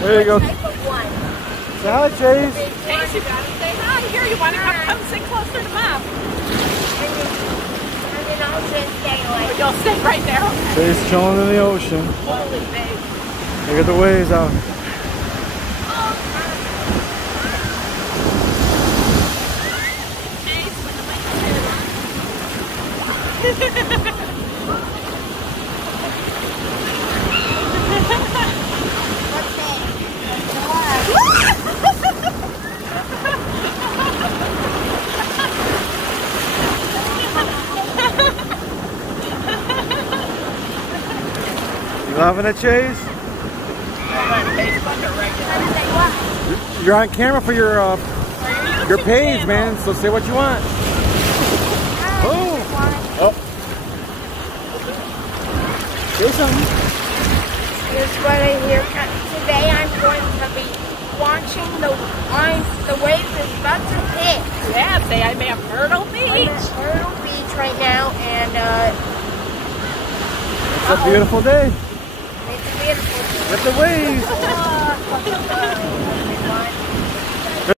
There you go. Type of one. Say hi, Chase. Chase, you gotta say hi. Here, you want to come sit closer to Mom? And then I'll just stay like. You'll stay right there. Chase chilling in the ocean. Holy babe. Look at the waves out. Chase, when the wind is You loving it, Chase? You're on camera for your page, man. So say what you want. Oh. Say something. Here's what I hear. Today I'm going to be watching the waves is about to hit. yeah, say I'm at Mrytle Beach. I'm at Mrytle Beach right now, and It's a beautiful day. it's beautiful. With the waves.